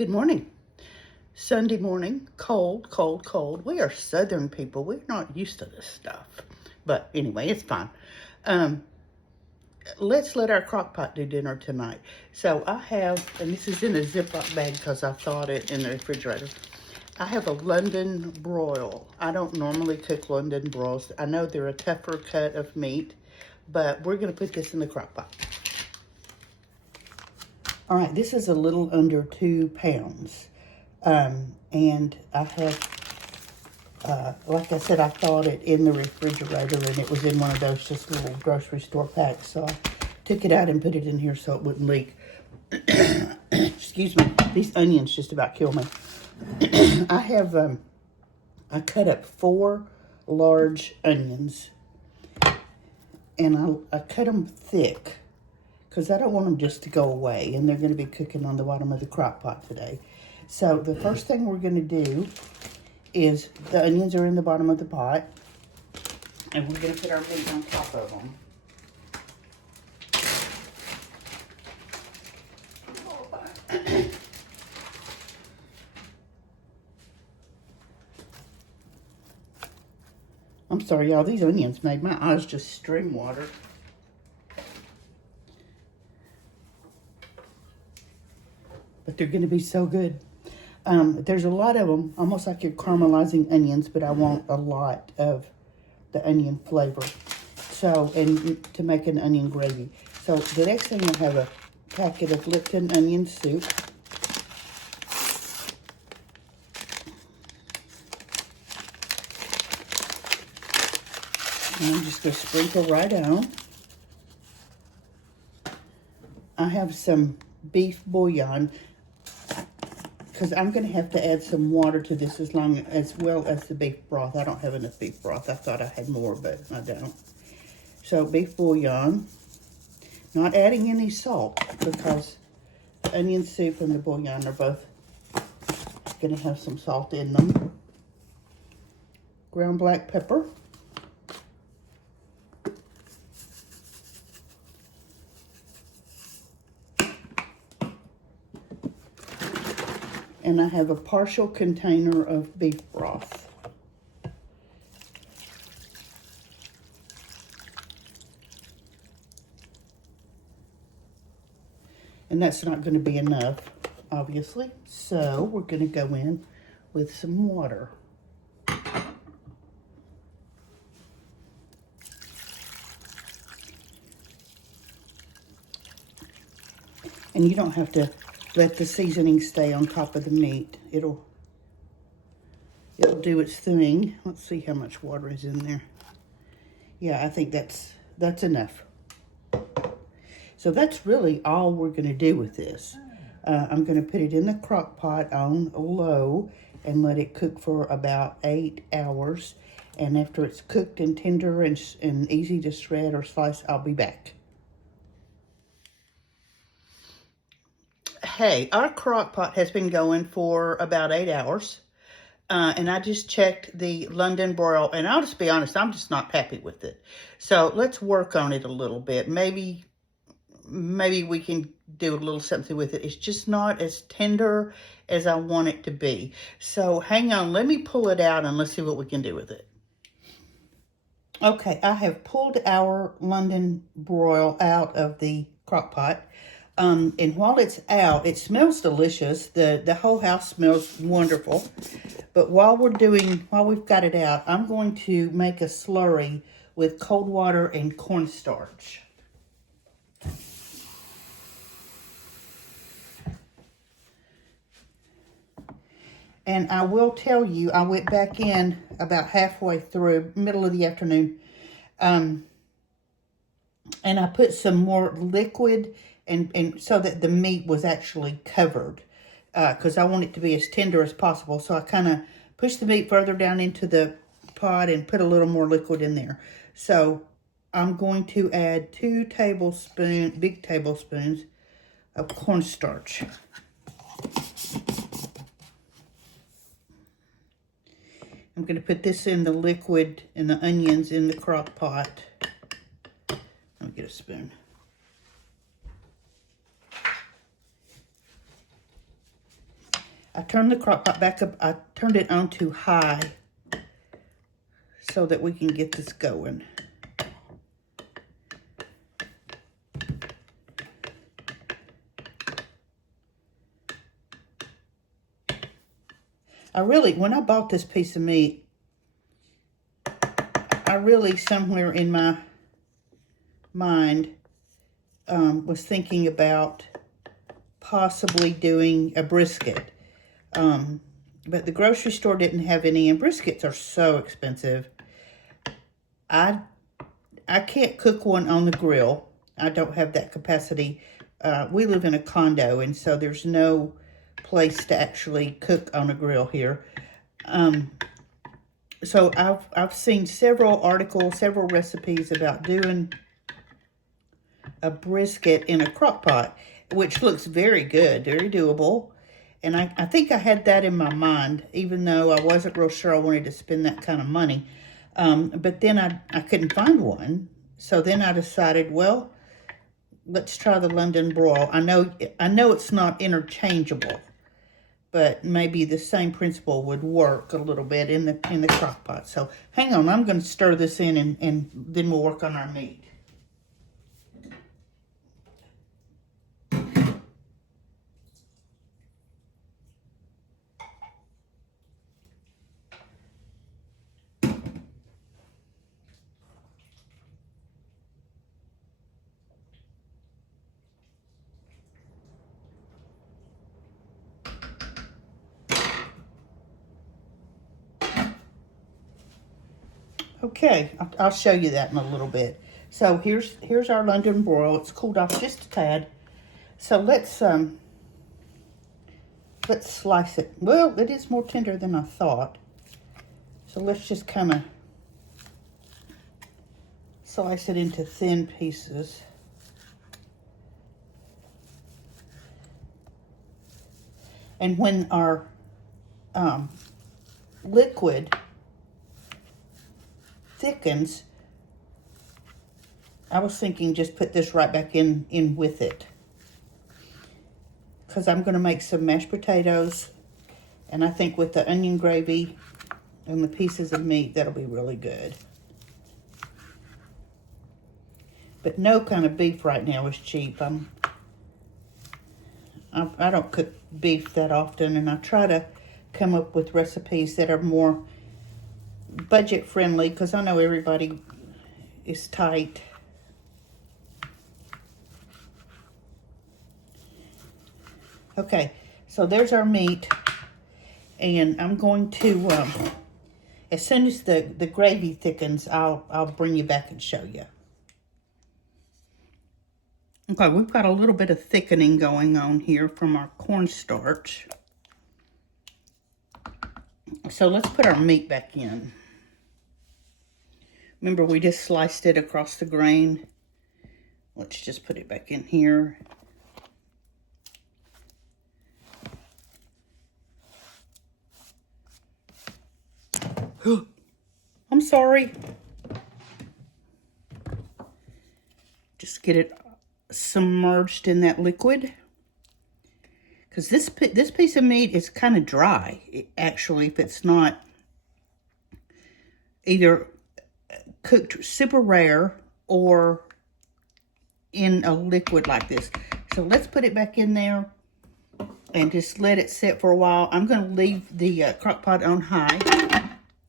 Good morning. Sunday morning, cold, cold, cold. We are Southern people. We're not used to this stuff. But anyway, it's fine. Um, let's let our crock pot do dinner tonight. So I have, and this is in a Ziploc bag because I thawed it in the refrigerator. I have a London broil. I don't normally cook London broils. I know they're a tougher cut of meat, but we're going to put this in the crock pot. All right, this is a little under 2 pounds. And I have, like I said, I thawed it in the refrigerator and it was in one of those just little grocery store packs. So I took it out and put it in here so it wouldn't leak. Excuse me, these onions just about kill me. I cut up 4 large onions and I cut them thick because I don't want them just to go away, and they're going to be cooking on the bottom of the crock pot today. So the first thing we're going to do is the onions are in the bottom of the pot, and we're going to put our meat on top of them. I'm sorry, y'all, these onions made my eyes just stream water. But they're going to be so good. There's a lot of them, almost like you're caramelizing onions, but I want a lot of the onion flavor. So, and to make an onion gravy. So the next thing, I have a packet of Lipton onion soup. And I'm just going to sprinkle right on. I have some beef bouillon, because I'm going to have to add some water to this as well as the beef broth. I don't have enough beef broth. I thought I had more, but I don't. So beef bouillon. Not adding any salt because the onion soup and the bouillon are both going to have some salt in them. Ground black pepper. And I have a partial container of beef broth. And that's not going to be enough, obviously. So we're going to go in with some water. And you don't have to let the seasoning stay on top of the meat. It'll do its thing. Let's see how much water is in there. Yeah, I think that's enough. So that's really all we're going to do with this. I'm going to put it in the crock pot on low and let it cook for about 8 hours. And after it's cooked and tender and easy to shred or slice, I'll be back. Hey, our crock pot has been going for about 8 hours. And I just checked the London broil, and I'll just be honest, I'm just not happy with it. So let's work on it a little bit. Maybe we can do a little something with it. It's just not as tender as I want it to be. So hang on, let me pull it out and let's see what we can do with it. Okay, I have pulled our London broil out of the crock pot. And while it's out, it smells delicious. The whole house smells wonderful. But while we've got it out, I'm going to make a slurry with cold water and cornstarch. And I will tell you, I went back in about halfway through, middle of the afternoon, and I put some more liquid and so that the meat was actually covered, because I want it to be as tender as possible. So I kind of pushed the meat further down into the pot and put a little more liquid in there. So I'm going to add 2 big tablespoons of cornstarch. I'm going to put this in the liquid and the onions in the crock pot. Let me get a spoon. I turned the crock pot back up. I turned it on to high so that we can get this going. When I bought this piece of meat, I really, somewhere in my mind, was thinking about possibly doing a brisket. But the grocery store didn't have any, and briskets are so expensive. I can't cook one on the grill. I don't have that capacity. We live in a condo, and so there's no place to actually cook on a grill here. So I've seen several articles, several recipes about doing a brisket in a crock pot, which looks very good, very doable. And I think I had that in my mind, even though I wasn't real sure I wanted to spend that kind of money. But then I couldn't find one. So then I decided, well, let's try the London broil. I know it's not interchangeable, but maybe the same principle would work a little bit in the crock pot. So hang on, I'm going to stir this in, and then we'll work on our meat. Okay, I'll show you that in a little bit. So here's our London broil. It's cooled off just a tad. So let's slice it. Well, it is more tender than I thought. So let's just kind of slice it into thin pieces. And when our liquid thickens, I was thinking just put this right back in with it, because I'm going to make some mashed potatoes, and I think with the onion gravy and the pieces of meat, that'll be really good. But no kind of beef right now is cheap. I don't cook beef that often, and I try to come up with recipes that are more budget friendly, because I know everybody is tight. Okay, so there's our meat, and I'm going to, as soon as the gravy thickens, I'll bring you back and show you. Okay, we've got a little bit of thickening going on here from our cornstarch. So let's put our meat back in. Remember, we just sliced it across the grain. Let's just put it back in here. I'm sorry. Just get it submerged in that liquid. Because this piece of meat is kind of dry, actually, if it's not either cooked super rare or in a liquid like this. So let's put it back in there and just let it sit for a while. I'm going to leave the crock pot on high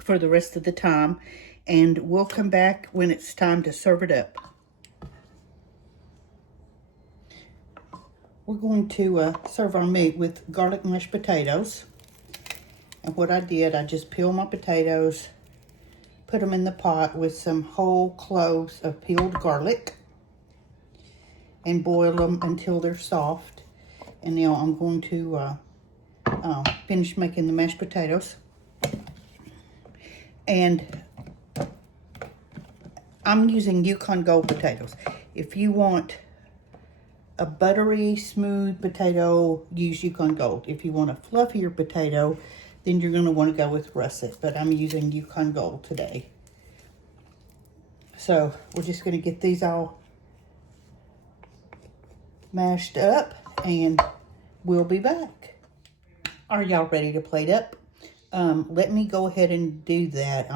for the rest of the time, and we'll come back when it's time to serve it up. We're going to serve our meat with garlic mashed potatoes. And what I did, I just peeled my potatoes, put them in the pot with some whole cloves of peeled garlic, and boil them until they're soft. And now I'm going to finish making the mashed potatoes. And I'm using Yukon Gold potatoes. If you want a buttery, smooth potato, use Yukon Gold. If you want a fluffier potato, then you're going to want to go with russet. But I'm using Yukon Gold today. So we're just going to get these all mashed up, and we'll be back. Are y'all ready to plate up? Let me go ahead and do that.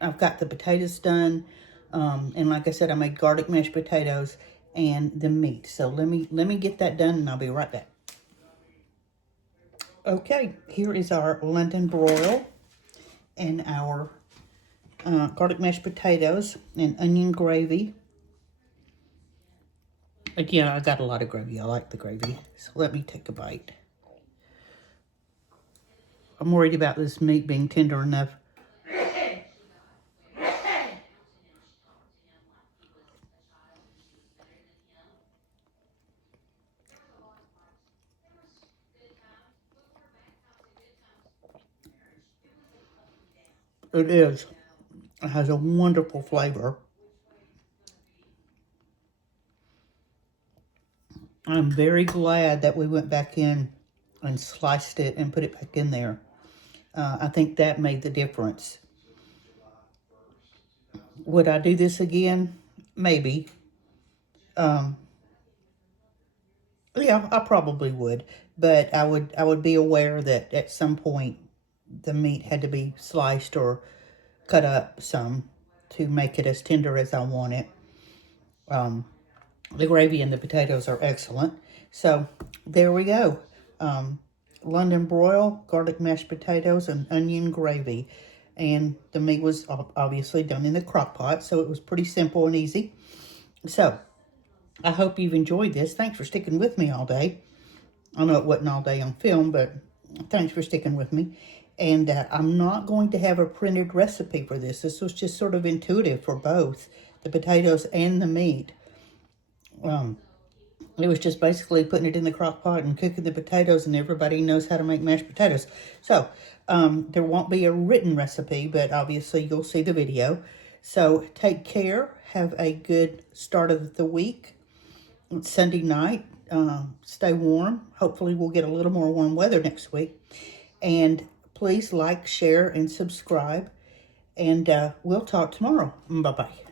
I've got the potatoes done. And like I said, I made garlic mashed potatoes and the meat. So let me get that done and I'll be right back. Okay, here is our London broil and our garlic mashed potatoes and onion gravy. Again, I got a lot of gravy. I like the gravy. So let me take a bite. I'm worried about this meat being tender enough. It is. It has a wonderful flavor. I'm very glad that we went back in and sliced it and put it back in there. I think that made the difference. Would I do this again? Maybe. Yeah, I probably would. But I would be aware that at some point the meat had to be sliced or cut up some to make it as tender as I want it. The gravy and the potatoes are excellent. So there we go. London broil, garlic mashed potatoes, and onion gravy. And the meat was obviously done in the crock pot, so it was pretty simple and easy. So I hope you've enjoyed this. Thanks for sticking with me all day. I know it wasn't all day on film, but thanks for sticking with me. And I'm not going to have a printed recipe for this. This was just sort of intuitive for both the potatoes and the meat. It was just basically putting it in the crock pot and cooking the potatoes, and everybody knows how to make mashed potatoes. So there won't be a written recipe, but obviously you'll see the video. So take care. Have a good start of the week. It's Sunday night. Stay warm. Hopefully we'll get a little more warm weather next week. And please like, share, and subscribe. And we'll talk tomorrow. Bye-bye.